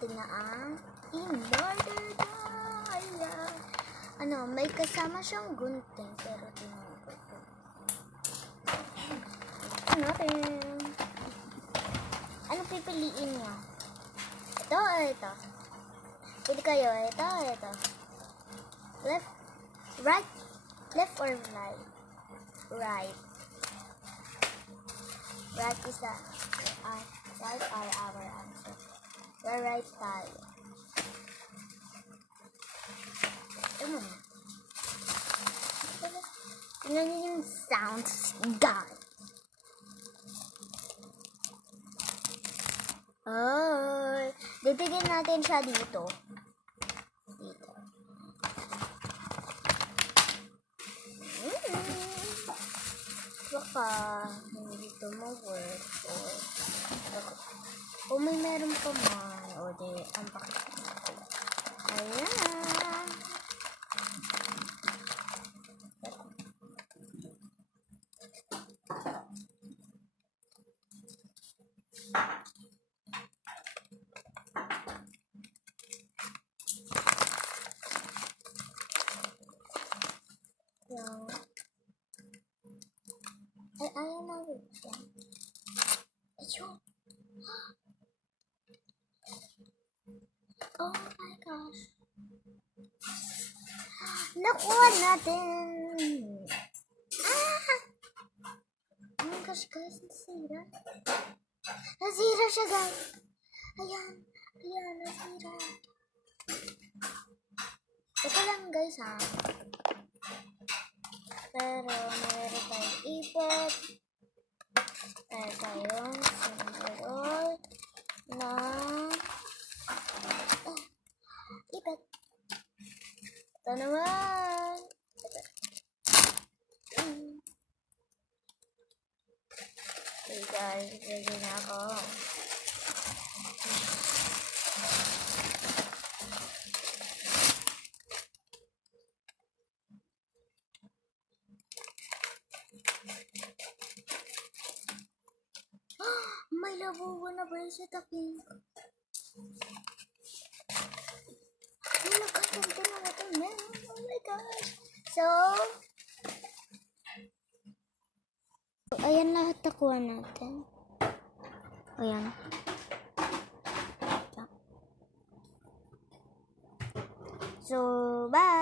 natin na ang in-order daya. Ano, may kasama siyang gunting, pero tingnan ko. Ano natin? Ano pipiliin niya? Ito o ito? Pili kayo, ito o ito? Left, right, left or right? Right. Right is the right are our answer. We're right tayo. Ano na? Tingnan niyo yung sounds, guys. Oh, titigil natin siya dito. Dito. Baka hindi ito mag-work o may meron pa man o di ang pakita. Ayan. Yan. Ay, ayaw na rin siya. Ayun. Oh my gosh. Nakuha natin. Ah! Oh my gosh, guys. Nasira. Nasira siya, guys. Ayan. Ayan, nasira. Ito lang, guys, ha. Pero, meron tayong ipot. Meron tayong sinurol na ipot. Ito naman. Ito. Okay, guys. Ready na ako. May labubo na bracelet aking. Ay, nagkasando na natin, man. Oh my gosh. So, ayan lahat nakuha natin. Ayan. So, bye!